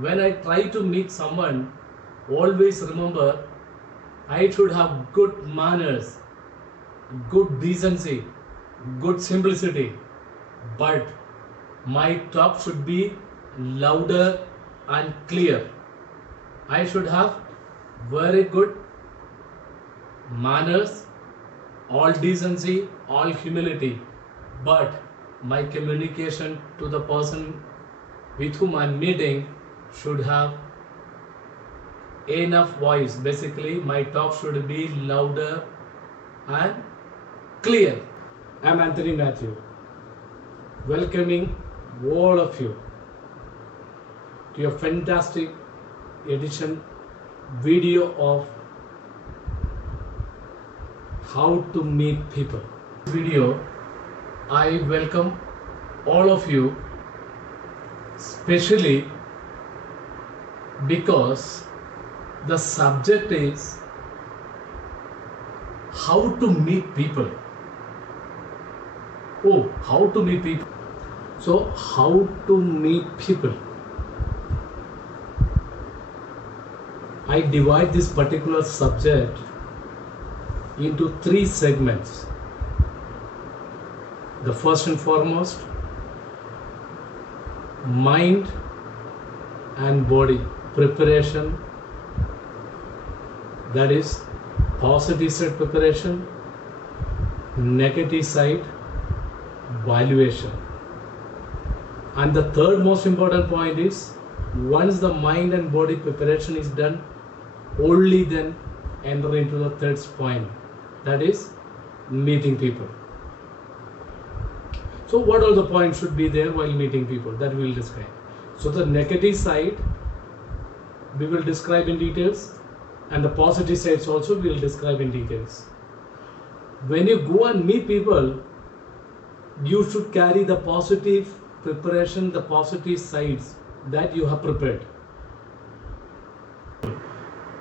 when I try to meet someone, always remember I should have good manners, good decency, good simplicity, but my talk should be louder and clear. I should have very good manners, all decency, all humility, but my communication to the person with whom I'm meeting should have enough voice. Basically, my talk should be louder and clear. I'm Anthony Matthew, welcoming all of you to a fantastic edition video of how to meet people. Video, I welcome all of you, especially because the subject is how to meet people. Oh, how to meet people. So, how to meet people? I divide this particular subject into 3 segments. The first and foremost, mind and body preparation, that is positive side preparation, negative side valuation. And the third most important point is, once the mind and body preparation is done, only then enter into the third point, that is meeting people. So what all the points should be there while meeting people, that we will describe. So the negative side we will describe in details, and the positive sides also we will describe in details. When you go and meet people, you should carry the positive preparation, the positive sides that you have prepared.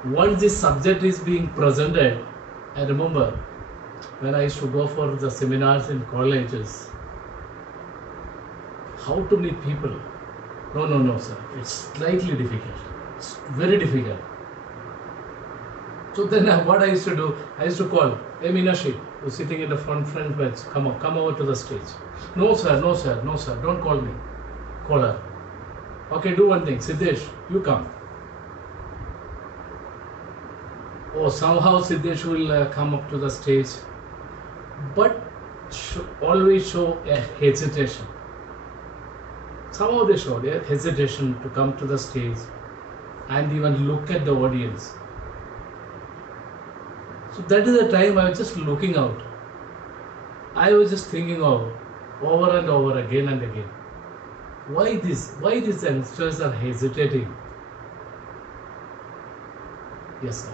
Once this subject is being presented, I remember when I used to go for the seminars in colleges, how to meet people. No, sir. It's slightly difficult. It's very difficult. So then what I used to do, I used to call, hey Minashi, who's sitting in the front bench, come over to the stage. No sir, don't call me. Call her. Okay, do one thing, Siddesh, you come. Oh, somehow Siddesh will come up to the stage, but always show a hesitation. Somehow they showed a hesitation to come to the stage and even look at the audience. So that is the time I was just looking out. I was just thinking of over and over again and again. Why these youngsters are hesitating? Yes, sir.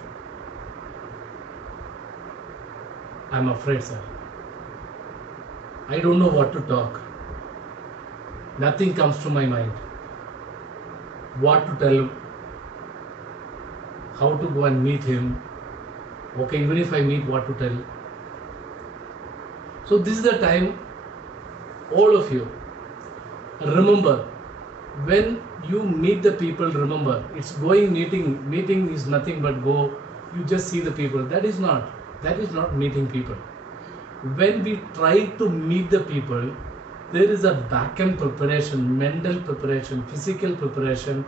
I'm afraid, sir. I don't know what to talk. Nothing comes to my mind. What to tell, how to go and meet him. Okay, even if I meet, what to tell. So this is the time, all of you, remember, when you meet the people, remember, it's going meeting is nothing but go, you just see the people. That is not meeting people. When we try to meet the people, there is a back-end preparation, mental preparation, physical preparation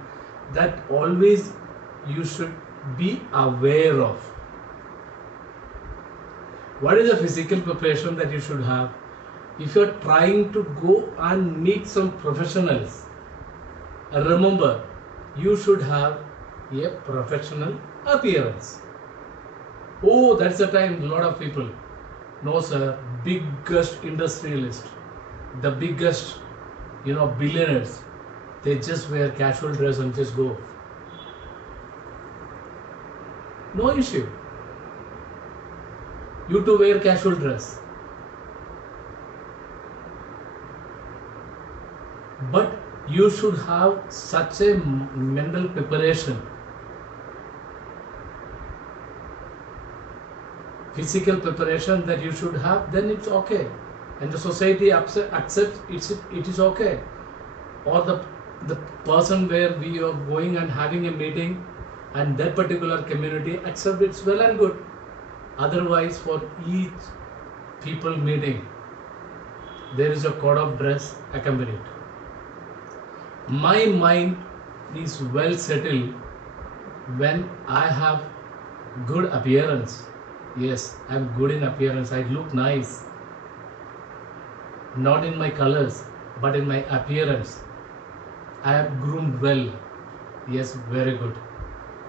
that always you should be aware of. What is the physical preparation that you should have? If you are trying to go and meet some professionals, remember, you should have a professional appearance. Oh, that's the time a lot of people. No sir, biggest industrialist, the biggest, billionaires, they just wear casual dress and just go. No issue. You to wear casual dress. But you should have such a mental preparation, physical preparation that you should have, then it's okay. And the society accepts it is okay. Or the the person where we are going and having a meeting, and that particular community accept it's well and good. Otherwise, for each people meeting, there is a code of dress accompanied. My mind is well settled when I have good appearance. Yes, I am good in appearance. I look nice. Not in my colors, but in my appearance. I have groomed well. Yes, very good.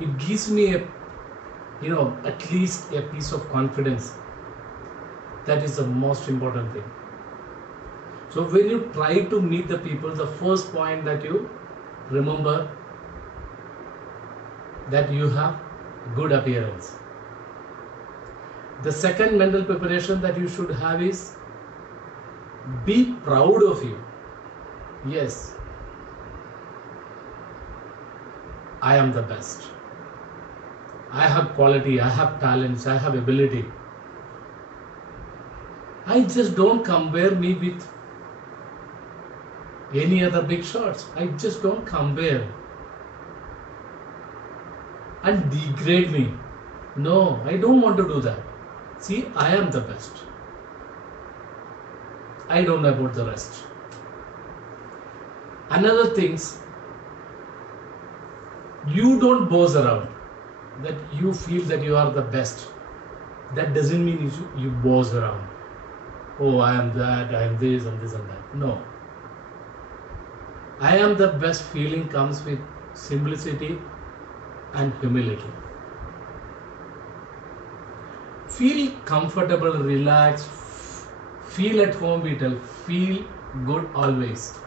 It gives me at least a piece of confidence. That is the most important thing. So when you try to meet the people, the first point that you remember that you have good appearance. The second mental preparation that you should have is be proud of you. Yes, I am the best. I have quality, I have talents, I have ability. I just don't compare me with any other big shots. I just don't compare and degrade me. No, I don't want to do that. See, I am the best. I don't know about the rest. Another things, you don't boast around that you feel that you are the best. That doesn't mean you boast around. Oh, I am that, I am this and this and that. No. I am the best feeling comes with simplicity and humility. Feel comfortable, relaxed, feel at home, we tell, feel good always.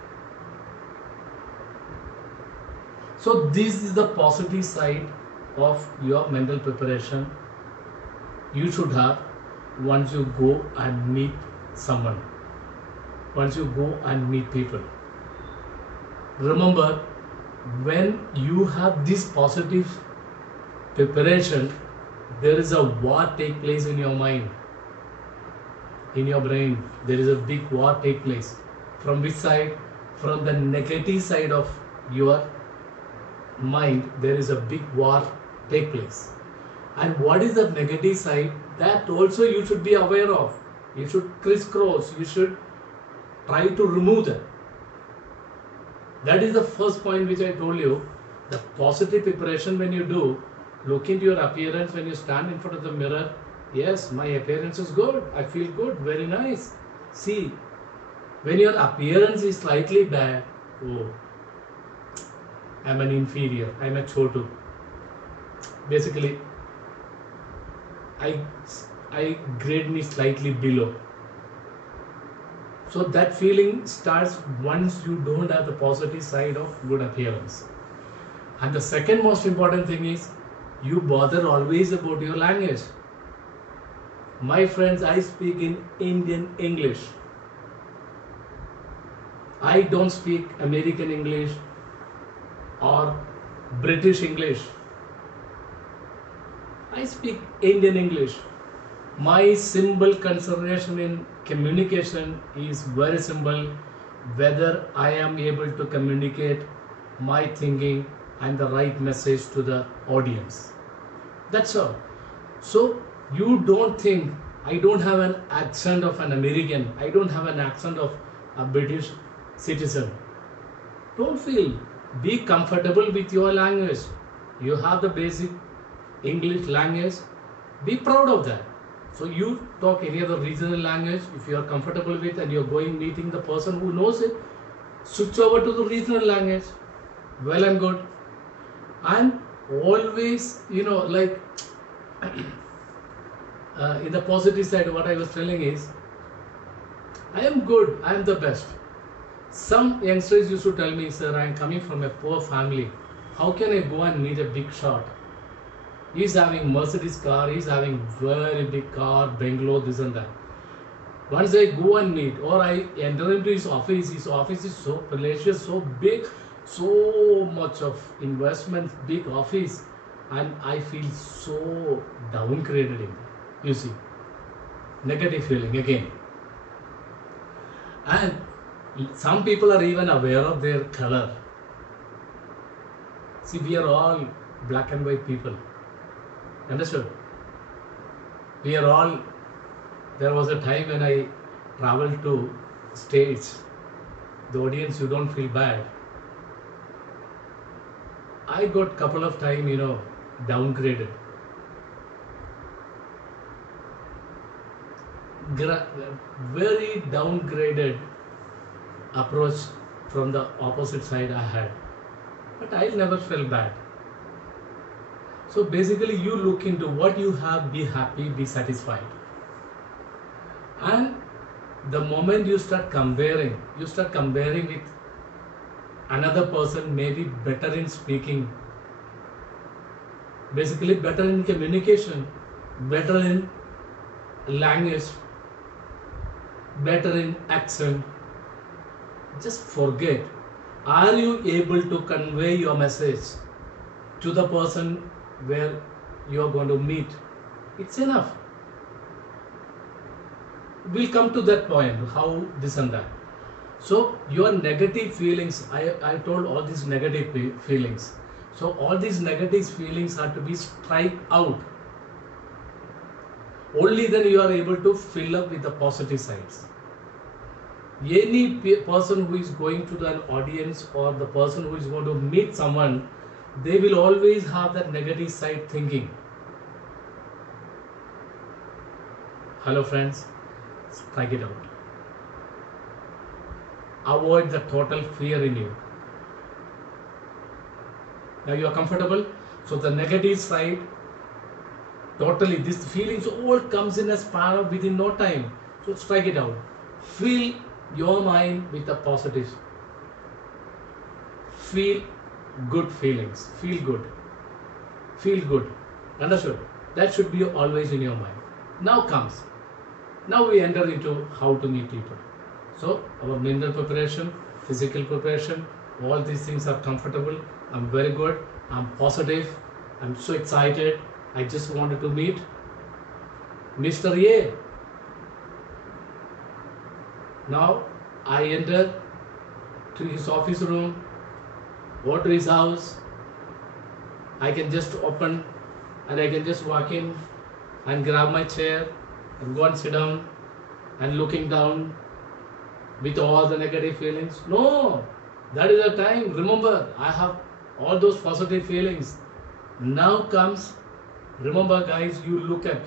So this is the positive side of your mental preparation you should have once you go and meet someone, once you go and meet people. Remember, when you have this positive preparation, there is a war take place in your mind, in your brain. There is a big war take place. From which side? From the negative side of your mind, there is a big war take place. And what is the negative side? That also you should be aware of. You should crisscross. You should try to remove them. That is the first point which I told you. The positive preparation when you do, look into your appearance when you stand in front of the mirror. Yes, my appearance is good. I feel good. Very nice. See, when your appearance is slightly bad, oh, I'm an inferior. I'm a chotu. Basically, I grade me slightly below. So that feeling starts once you don't have the positive side of good appearance. And the second most important thing is you bother always about your language. My friends, I speak in Indian English. I don't speak American English or British English. I speak Indian English. My simple consideration in communication is very simple, whether I am able to communicate my thinking and the right message to the audience. That's all. So you don't think I don't have an accent of an American, I don't have an accent of a British citizen. Don't feel. Be comfortable with your language. You have the basic English language. Be proud of that. So you talk any other regional language, if you are comfortable with and you're going meeting the person who knows it, switch over to the regional language. Well and good. And always, in the positive side, what I was telling is, I am good, I am the best. Some youngsters used to tell me, sir, I am coming from a poor family. How can I go and meet a big shot? He's having Mercedes car, he's having very big car, Bangalore, this and that. Once I go and meet, or I enter into his office is so palatial, so big, so much of investment, big office, and I feel so downgraded in that. You see, negative feeling again. And some people are even aware of their color. See, we are all black and white people. Understood? We are all. There was a time when I traveled to States. The audience, you don't feel bad. I got couple of time, downgraded. Very downgraded approach from the opposite side I had. But I never felt bad. So basically you look into what you have, be happy, be satisfied. And the moment you start comparing with another person, maybe better in speaking, basically better in communication, better in language, better in accent, just forget. Are you able to convey your message to the person where you are going to meet? It's enough. We'll come to that point, how this and that. So your negative feelings, I told all these negative feelings. So all these negative feelings are to be strike out. Only then you are able to fill up with the positive sides. Any person who is going to an audience or the person who is going to meet someone, they will always have that negative side thinking. Hello friends, strike it out. Avoid the total fear in you. Now you are comfortable. So the negative side, totally, this feelings all comes in a span of within no time. So strike it out. Fill your mind with the positive. Feel good feelings. Feel good. Feel good. Understood? That should be always in your mind. Now we enter into how to meet people. So our mental preparation, physical preparation, all these things are comfortable. I'm very good. I'm positive. I'm so excited. I just wanted to meet Mr. A. Now I enter to his office room, go to his house. I can just open and I can just walk in and grab my chair and go and sit down and looking down with all the negative feelings. No, that is the time. Remember, I have all those positive feelings. Now comes, remember guys, you look at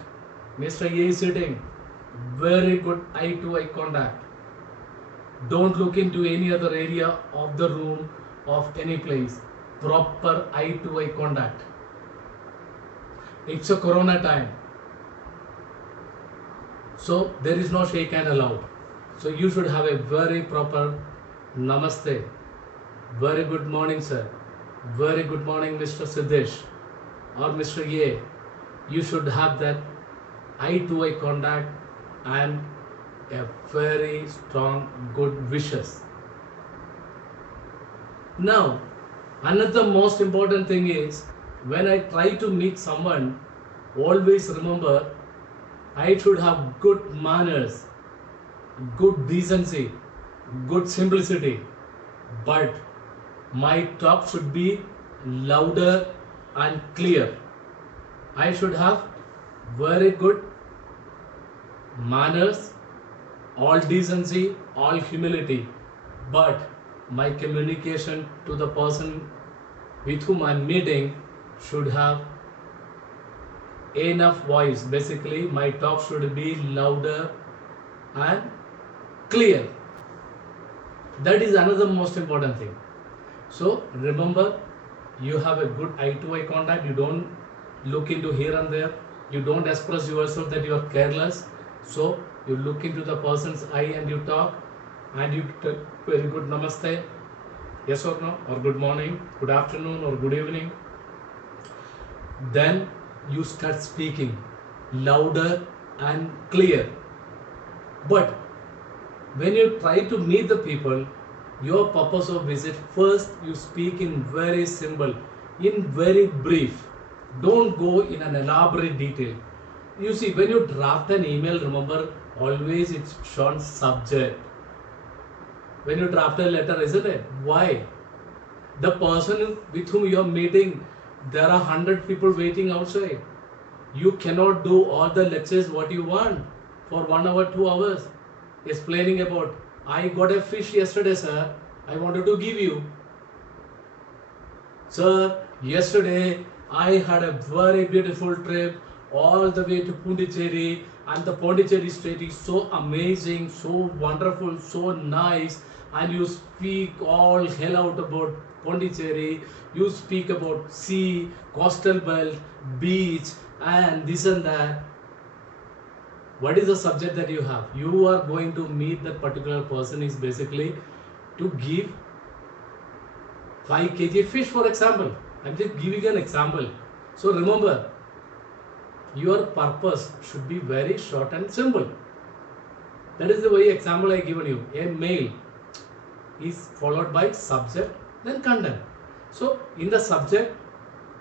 Mr. A is sitting, very good eye to eye contact. Don't look into any other area of the room, of any place. Proper eye to eye contact. It's a corona time. So there is no shake hand allowed. So you should have a very proper namaste. Very good morning, sir. Very good morning, Mr. Siddesh or Mr. A. You should have that eye to eye contact and a very strong good wishes. Now, another most important thing is, when I try to meet someone, always remember I should have good manners, good decency, good simplicity, but my talk should be louder and clear. I should have very good manners, all decency, all humility, but my communication to the person with whom I'm meeting should have enough voice. Basically, my talk should be louder and clear. That is another most important thing. So remember, you have a good eye to eye contact. You don't look into here and there. You don't express yourself that you are careless. So you look into the person's eye and you talk, and you tell very good namaste, yes or no, or good morning, good afternoon, or good evening. Then you start speaking louder and clear. But when you try to meet the people, your purpose of visit, first you speak in very simple, in very brief. Don't go in an elaborate detail. You see, when you draft an email, remember, always it's shown subject. When you draft a letter, isn't it? Why? The person with whom you are meeting, there are 100 people waiting outside. You cannot do all the lectures what you want for 1 hour, 2 hours, explaining about, I got a fish yesterday, sir. I wanted to give you. Sir, yesterday I had a very beautiful trip all the way to Pondicherry, and the Pondicherry state is so amazing, so wonderful, so nice, and you speak all hell out about Pondicherry, you speak about sea, coastal belt, beach, and this and that. What is the subject that you have? You are going to meet that particular person is basically to give 5 kg fish, for example. I'm just giving an example. So remember, your purpose should be very short and simple. That is the very example I given you. A mail is followed by subject, then content. So in the subject,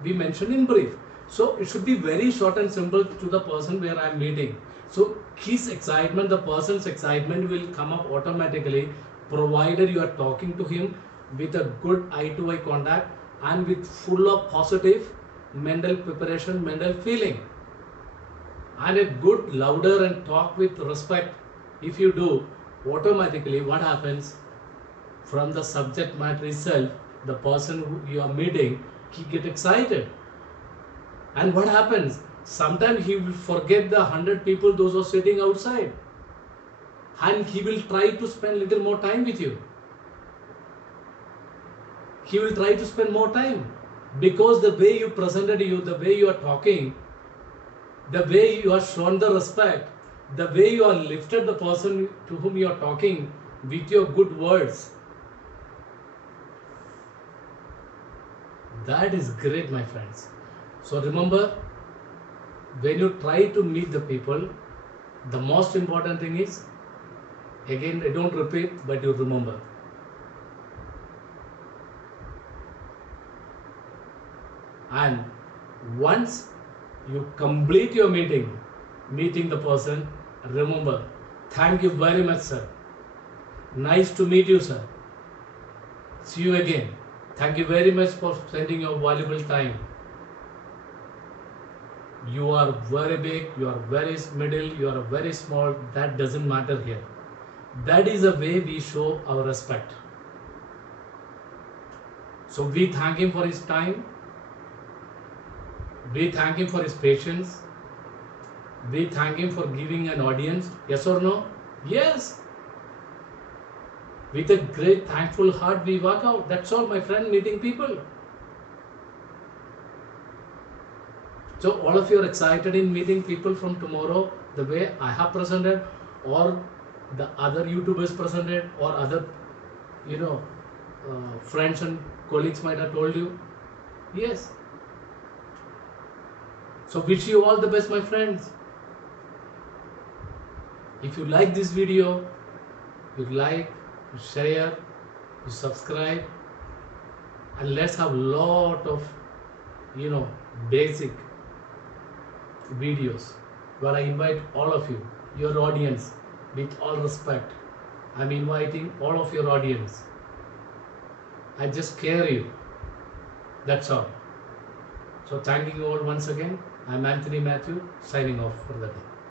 we mentioned in brief. So it should be very short and simple to the person where I am meeting. So his excitement, the person's excitement will come up automatically, provided you are talking to him with a good eye-to-eye contact and with full of positive mental preparation, mental feeling. And a good louder and talk with respect. If you do, automatically what happens from the subject matter itself, the person who you are meeting, he get excited. And what happens? Sometimes he will forget the 100 people those who are sitting outside, and he will try to spend little more time with you. He will try to spend more time because the way you presented you, the way you are talking, the way you are shown the respect, the way you are lifted the person to whom you are talking with your good words. That is great, my friends. So remember, when you try to meet the people, the most important thing is, again, I don't repeat, but you remember. And once you complete your meeting the person, remember, thank you very much, sir. Nice to meet you, sir. See you again. Thank you very much for spending your valuable time. You are very big, you are very middle, you are very small, that doesn't matter here. That is the way we show our respect. So we thank him for his time. We thank him for his patience. We thank him for giving an audience. Yes or no? Yes. With a great thankful heart we walk out. That's all, my friend, meeting people. So all of you are excited in meeting people from tomorrow, the way I have presented, or the other YouTubers presented, or other, friends and colleagues might have told you. Yes. So wish you all the best, my friends. If you like this video, you like, you share, you subscribe, and let's have lot of, basic videos where I invite all of you, your audience, with all respect. I'm inviting all of your audience. I just care you. That's all. So thanking you all once again. I'm Anthony Matthew, signing off for the day.